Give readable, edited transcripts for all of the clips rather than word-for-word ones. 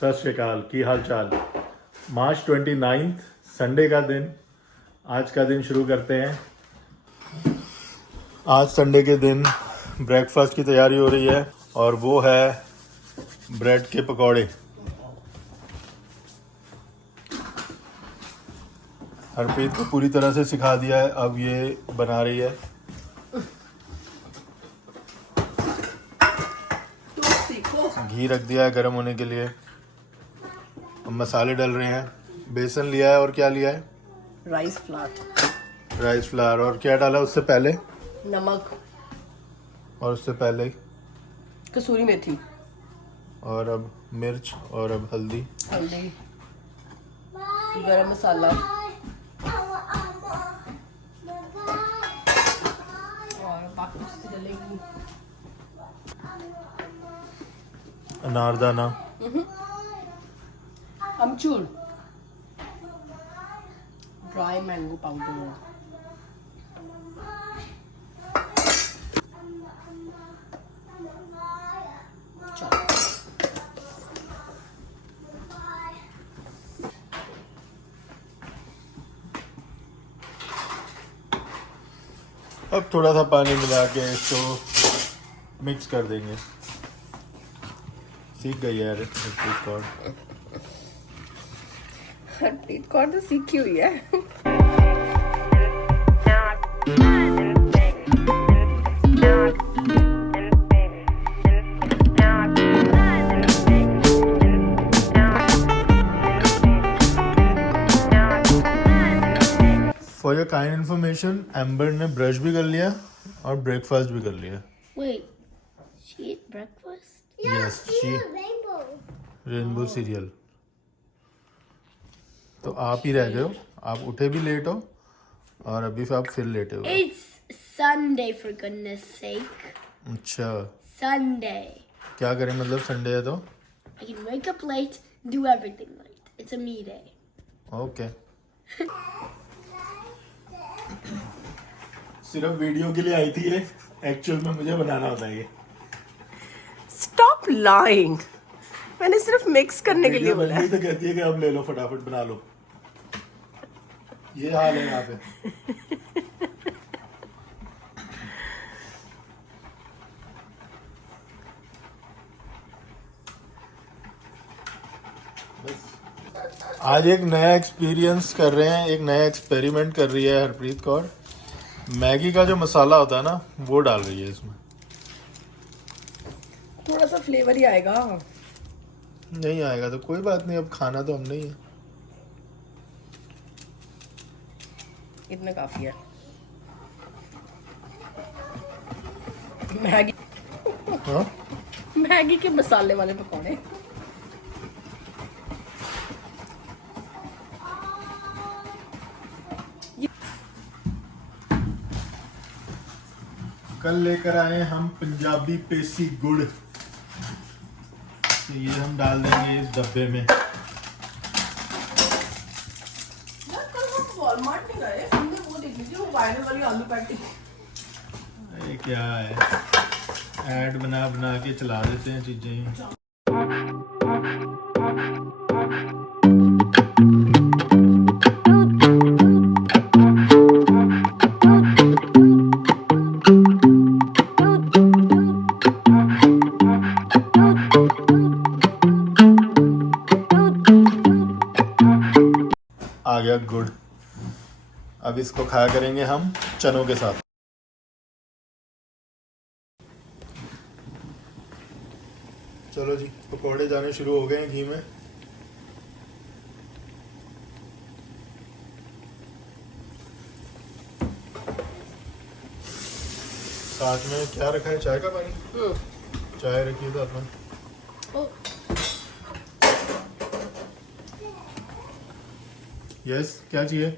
सत श्री अकाल की हाल चाल। मार्च 29 संडे का दिन। आज का दिन शुरू करते हैं। आज संडे के दिन ब्रेकफास्ट की तैयारी हो रही है और वो है ब्रेड के पकौड़े। हरप्रीत को पूरी तरह से सिखा दिया है, अब ये बना रही है। घी रख दिया है गर्म होने के लिए। अब मसाले डल रहे हैं। बेसन लिया है और क्या लिया है? Rice flour. Rice flour. और क्या डाला उससे पहले? नमक और उससे पहले कसूरी मेथी और अब मिर्च और अब हल्दी हल्दी गरम मसाला और बाकी चीज़ें डलेंगी। अनारदाना, अमचूर, ड्राई मैंगो पाउडर, अब थोड़ा सा पानी मिला के इसको मिक्स कर देंगे। सीख गई है हरप्रीत कौर। हरप्रीत कौर तो सीखी हुई है। For your kind information, amber ने ब्रश भी कर लिया और ब्रेकफास्ट भी कर लिया। Wait, she ate breakfast? Yes, she rainbow serial. तो आप ही रह गए हो। आप उठे भी लेट हो और अभी आप फिर लेटे हो। It's Sunday, for goodness sake. अच्छा, Sunday. क्या करें? मतलब संडे है तो I can wake up late, do everything late. It's a me day. Okay. सिर्फ वीडियो के लिए आई थी ये, एक्चुअल में मुझे बनाना होता है ये। Stop lying. मैंने सिर्फ मिक्स करने के लिए वीडियो बोला है। बननी तो कहती है कि अब ले लो, फटाफट बना लो। ये हाल है यहाँ पे। बस आज एक नया एक्सपीरियंस कर रहे हैं, एक नया एक्सपेरिमेंट कर रही है हरप्रीत कौर। मैगी का जो मसाला होता है ना, वो डाल रही है इसमें। थोड़ा सा फ्लेवर ही आएगा। नहीं आएगा तो कोई बात नहीं, अब खाना तो हमने ही है। इतना काफी है। मैगी हाँ, मैगी के मसाले वाले पकौड़े। कल लेकर आए हम पंजाबी पेसी गुड़। तो ये हम डाल देंगे इस डब्बे में। कल हम वॉलमार्ट में गए, हमने वो देखी थी, वो वायरल वाली आलू पैटी। ये क्या है, ऐड बना बना के चला देते हैं चीजें ही। आ गया गुड़। अब इसको खाया करेंगे हम चनों के साथ। चलो जी, पकौड़े जाने शुरू हो गए हैं घी में। साथ में क्या रखा है? चाय का पानी। चाय रखी है साथ में। Oh, यस, क्या चाहिए?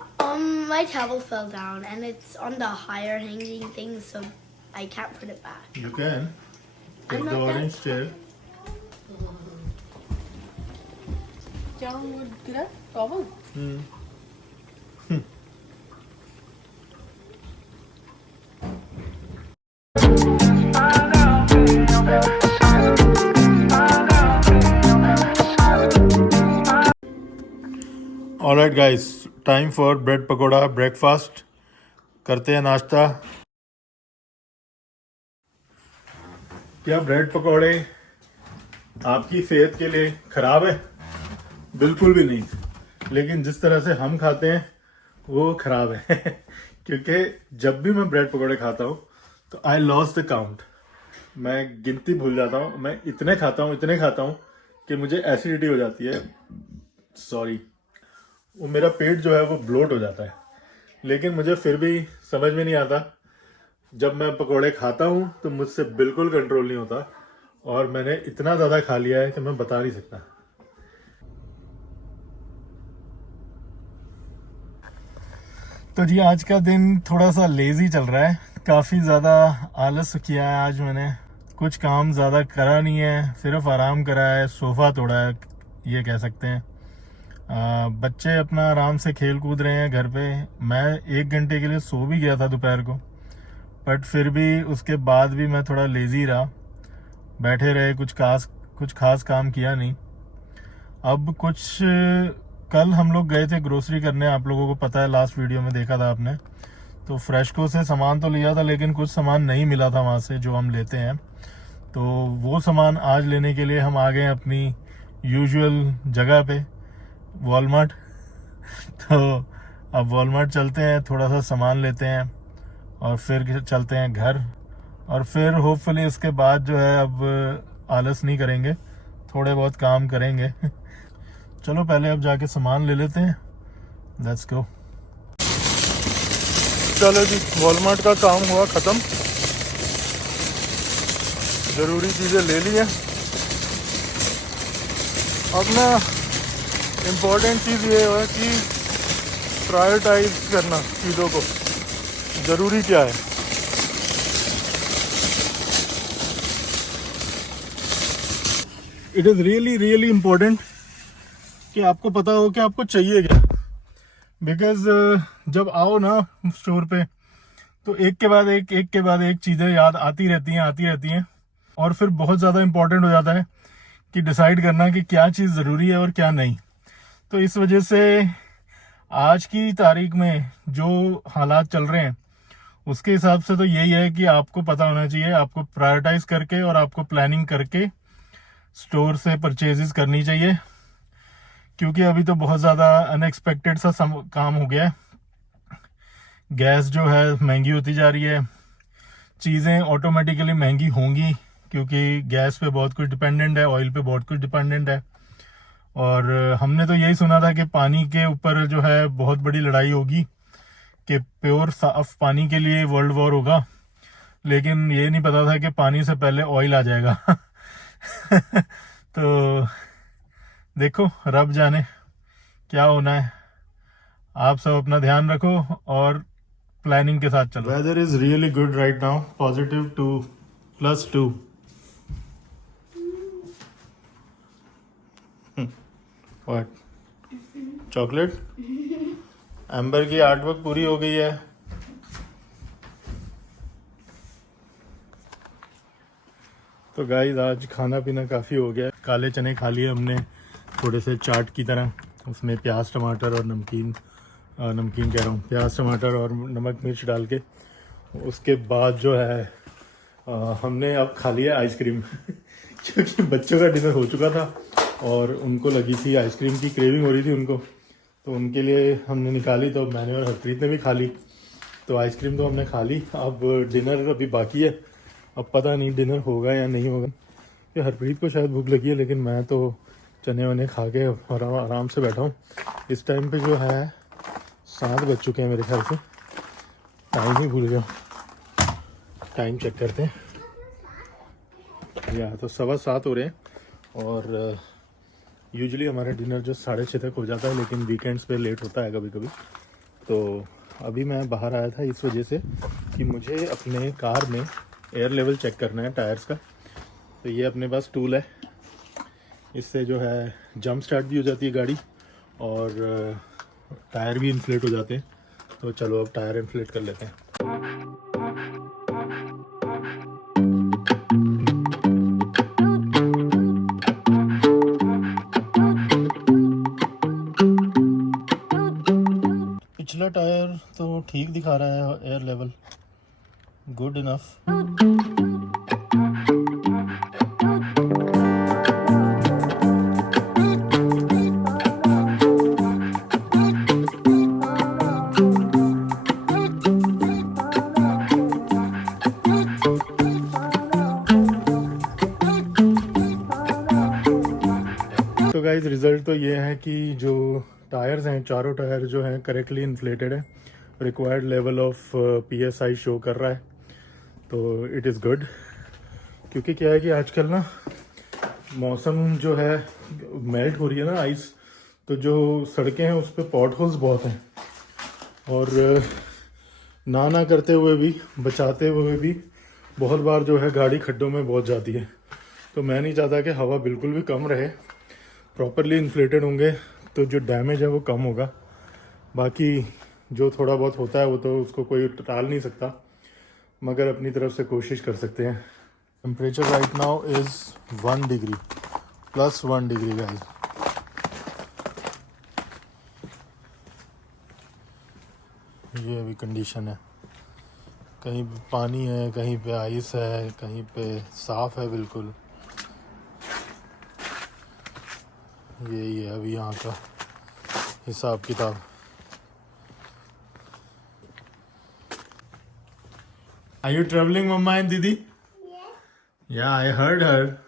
my towel fell down and it's on the higher hanging thing, so I can't put it back. You can I'm take not the that- orange chair. क्या वो गिरा towel? Alright guys, time for bread pakora breakfast. करते हैं नाश्ता। क्या bread पकोड़े आपकी सेहत के लिए ख़राब है? बिल्कुल भी नहीं, लेकिन जिस तरह से हम खाते हैं वो ख़राब है क्योंकि जब भी मैं ब्रेड पकोड़े खाता हूँ तो आई लॉस द काउंट। मैं गिनती भूल जाता हूँ। मैं इतने खाता हूँ कि मुझे एसिडिटी हो जाती है। सॉरी, वो मेरा पेट जो है वो ब्लोट हो जाता है। लेकिन मुझे फिर भी समझ में नहीं आता, जब मैं पकोड़े खाता हूँ तो मुझसे बिल्कुल कंट्रोल नहीं होता, और मैंने इतना ज़्यादा खा लिया है कि मैं बता नहीं सकता। तो जी, आज का दिन थोड़ा सा लेज़ी चल रहा है। काफ़ी ज़्यादा आलस किया है आज मैंने। कुछ काम ज़्यादा करा नहीं है, सिर्फ आराम करा है, सोफ़ा तोड़ा है ये कह सकते हैं। बच्चे अपना आराम से खेल कूद रहे हैं घर पे। मैं 1 घंटे के लिए सो भी गया था दोपहर को, बट फिर भी उसके बाद भी मैं थोड़ा लेज़ी रहा, बैठे रहे, कुछ खास काम किया नहीं। अब कल हम लोग गए थे ग्रोसरी करने, आप लोगों को पता है, लास्ट वीडियो में देखा था आपने। तो फ्रेशको से सामान तो लिया था, लेकिन कुछ सामान नहीं मिला था वहाँ से जो हम लेते हैं। तो वो सामान आज लेने के लिए हम आ गए अपनी यूजुअल जगह पे, वॉलमार्ट। तो अब वॉलमार्ट चलते हैं, थोड़ा सा सामान लेते हैं और फिर चलते हैं घर। और फिर होपफुली उसके बाद जो है अब आलस नहीं करेंगे, थोड़े बहुत काम करेंगे। चलो पहले अब जाके सामान ले लेते हैं। Let's go. चलो जी, वॉलमार्ट का काम हुआ ख़त्म। ज़रूरी चीज़ें ले ली हैं। अब ना इम्पोर्टेंट चीज़ ये है कि प्रायोरिटाइज करना चीज़ों को, ज़रूरी क्या है। इट इज़ रियली इम्पोर्टेंट कि आपको पता हो कि आपको चाहिए क्या। बिकॉज जब आओ ना स्टोर पे तो एक के बाद एक चीज़ें याद आती रहती हैं, और फिर बहुत ज़्यादा इम्पोर्टेंट हो जाता है कि डिसाइड करना कि क्या चीज़ ज़रूरी है और क्या नहीं। तो इस वजह से आज की तारीख में जो हालात चल रहे हैं उसके हिसाब से तो यही है कि आपको पता होना चाहिए, आपको प्रायोरिटाइज करके और आपको प्लानिंग करके स्टोर से परचेजेस करनी चाहिए। क्योंकि अभी तो बहुत ज़्यादा अनएक्सपेक्टेड सा काम हो गया है। गैस जो है महंगी होती जा रही है, चीज़ें ऑटोमेटिकली महंगी होंगी क्योंकि गैस पे बहुत कुछ डिपेंडेंट है, ऑयल पे बहुत कुछ डिपेंडेंट है। और हमने तो यही सुना था कि पानी के ऊपर जो है बहुत बड़ी लड़ाई होगी, कि प्योर साफ पानी के लिए वर्ल्ड वॉर होगा। लेकिन ये नहीं पता था कि पानी से पहले ऑयल आ जाएगा। तो देखो, रब जाने क्या होना है। आप सब अपना ध्यान रखो और प्लानिंग के साथ चलो। Weather is really good right now, +2 +2। What? Chocolate? Amber की आर्टवर्क पूरी हो गई है। तो गाइस, आज खाना पीना काफ़ी हो गया। काले चने खा लिए हमने, थोड़े से चाट की तरह, उसमें प्याज टमाटर और नमकीन कह रहा हूँ, प्याज टमाटर और नमक मिर्च डाल के। उसके बाद जो है हमने अब खा लिया आइसक्रीम क्योंकि बच्चों का डिनर हो चुका था और उनको लगी थी आइसक्रीम की क्रेविंग हो रही थी उनको, तो उनके लिए हमने निकाली। तो मैंने और हरप्रीत ने भी खा ली। तो आइसक्रीम तो हमने खा ली, अब डिनर अभी बाकी है। अब पता नहीं डिनर होगा या नहीं होगा, कि हरप्रीत को शायद भूख लगी है, लेकिन मैं तो चने वने खा के आराम से बैठा हूँ। इस टाइम पे जो है 7 बज चुके हैं मेरे ख्याल से, टाइम ही भूल गया। टाइम चेक करते हैं, या तो 7:15 हो रहे हैं। और यूजुअली हमारा डिनर जो 6:30 तक हो जाता है, लेकिन वीकेंड्स पे लेट होता है कभी कभी। तो अभी मैं बाहर आया था इस वजह से कि मुझे अपने कार में एयर लेवल चेक करना है टायर्स का। तो ये अपने पास टूल है, इससे जो है जंप स्टार्ट भी हो जाती है गाड़ी और टायर भी इन्फ्लेट हो जाते हैं। तो चलो अब टायर इन्फ्लेट कर लेते हैं। पिछला टायर तो ठीक दिखा रहा है एयर लेवल, गुड इनफ। तो गाइस रिज़ल्ट तो ये है कि जो टायर्स हैं, चारों टायर जो हैं करेक्टली इन्फ्लेटेड है, required level of PSI show कर रहा है, तो इट इज़ गुड। क्योंकि क्या है कि आजकल ना मौसम जो है मेल्ट हो रही है ना आइस, तो जो सड़कें हैं उस पर पॉट होल्स बहुत हैं, और ना करते हुए भी, बचाते हुए भी बहुत बार जो है गाड़ी खड्डों में बहुत जाती है। तो मैं नहीं चाहता कि हवा बिल्कुल भी कम रहे, प्रॉपरली इन्फ्लेटेड होंगे तो जो डैमेज है वो कम होगा। बाकी जो थोड़ा बहुत होता है वो तो उसको कोई टाल नहीं सकता, मगर अपनी तरफ से कोशिश कर सकते हैं। Temperature right now is 1 degree, +1 degree guys. ये अभी कंडीशन है, कहीं पे पानी है, कहीं पे आइस है, कहीं पे साफ है बिल्कुल। यही है अभी यहाँ का हिसाब किताब। Are you traveling, Mama and Didi? Yeah. Yeah, I heard her.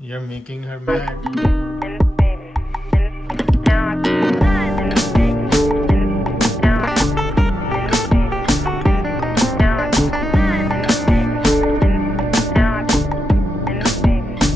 You're making her mad.